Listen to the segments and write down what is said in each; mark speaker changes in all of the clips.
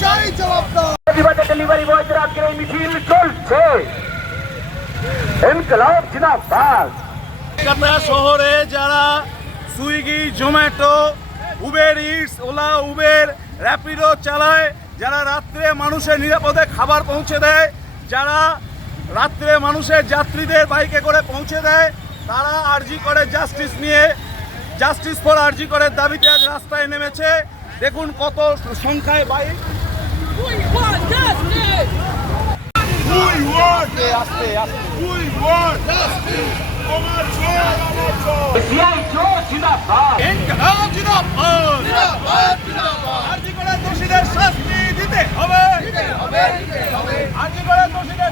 Speaker 1: চাই
Speaker 2: ডেলিভারি
Speaker 3: শহরে যারা Swiggy Zomato Uber Eats Ola Uber Rapido চালায় যারা রাত্রে মানুষের নিরাপদে খাবার পৌঁছে দেয় যারা রাত্রে মানুষের যাত্রীদের বাইকে করে পৌঁছে দেয় তারা আর্জি করে জাস্টিস নিয়ে জাস্টিস ফর আর্জি করে দাবিতে আজ রাস্তায় নেমেছে দেখুন কত সংখ্যায় বাইক আস্তে আস্তে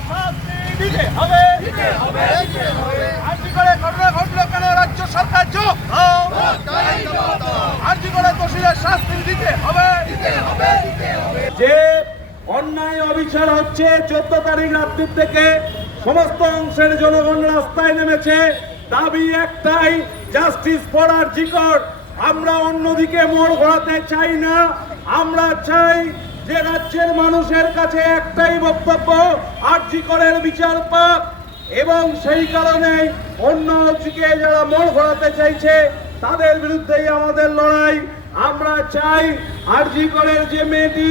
Speaker 3: শাস্তি হবে
Speaker 1: দিতে হবে
Speaker 3: আর্জি করে ঘটনা ঘটলো কেন রাজ্য সরকার চোখ
Speaker 1: তাই জবাব দাও
Speaker 3: আর্জি করে দোষীদের শাস্তি দিতে হবে
Speaker 1: দিতে হবে দিতে হবে
Speaker 3: যে অন্যায় অবিচার হচ্ছে, চোদ্দ তারিখ রাত্রির থেকে সমস্ত অংশের জনগণ রাস্তায় নেমেছে। দাবি একটাই জাস্টিস ফর আর্জিকর আমরা অন্যদিকে মোড় ঘোরাতে চাই না। আমরা চাই যে রাজ্যের মানুষের কাছে একটাই বক্তব্য আর্জিকরের বিচার পাক। এবং সেই কারণে অন্য দিকে যারা মোড় ঘোরাতে চাইছে, তাদের বিরুদ্ধেই আমাদের লড়াই। আমরা চাই আরজি করের যে মেয়েটি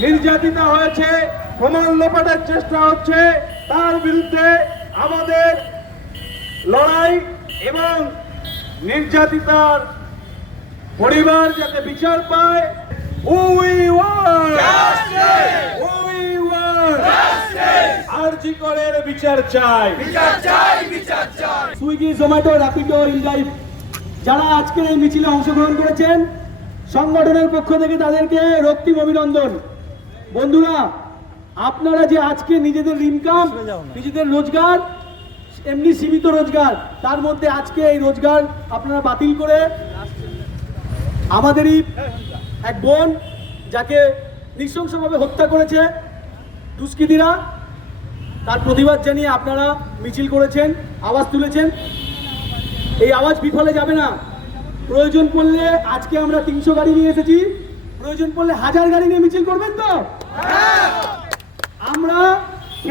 Speaker 3: নির্যাতিতা হয়েছে প্রমাণ লোপাটের চেষ্টা হচ্ছে। তার বিরুদ্ধে আমাদের লড়াই এবং নির্যাতিতার পরিবার যাতে বিচার পায় আরজি করের বিচার চাই।
Speaker 1: বিচার চাই বিচার চাই।
Speaker 4: সুইগি জোম্যাটো র্যাপিডো ইনডাইভ যারা আজকের এই মিছিলে অংশগ্রহণ করেছেন সংগঠনের পক্ষ থেকে তাদেরকে রক্তিম অভিনন্দন। বন্ধুরা আপনারা যে আজকে নিজেদের ইনকাম নিজেদের রোজগার এমনি সীমিত রোজগার তার মধ্যে আজকে এই রোজগার আপনারা বাতিল করে আমাদেরই এক বোন যাকে নৃশংসভাবে হত্যা করেছে দুষ্কৃতীরা তার প্রতিবাদ জানিয়ে আপনারা মিছিল করেছেন আওয়াজ তুলেছেন। এই আওয়াজ বিফলে যাবে না। প্রয়োজন পড়লে আজকে আমরা তিনশো গাড়ি নিয়ে এসেছি। প্রয়োজন পড়লে হাজার গাড়ি নিয়ে মিছিল করবেন তো?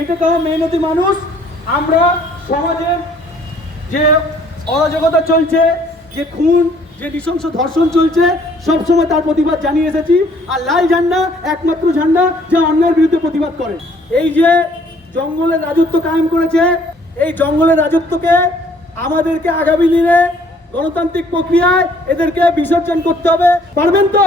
Speaker 4: খেটে খাওয়া মেহনতি মানুষ, আমরা সমাজের যে অরাজকতা চলছে, যে খুন, যে নৃশংস ধর্ষণ চলছে, সবসময় তার প্রতিবাদ জানিয়ে এসেছি। আর লাল ঝান্ডা একমাত্র ঝান্ডা যা অন্যায়ের বিরুদ্ধে প্রতিবাদ করে। এই যে জঙ্গলের রাজত্ব কায়েম করেছে, এই জঙ্গলের রাজত্বকে আমাদেরকে আগামী দিনে গণতান্ত্রিক প্রক্রিয়ায় এদেরকে বিসর্জন করতে হবে। পারবেন তো?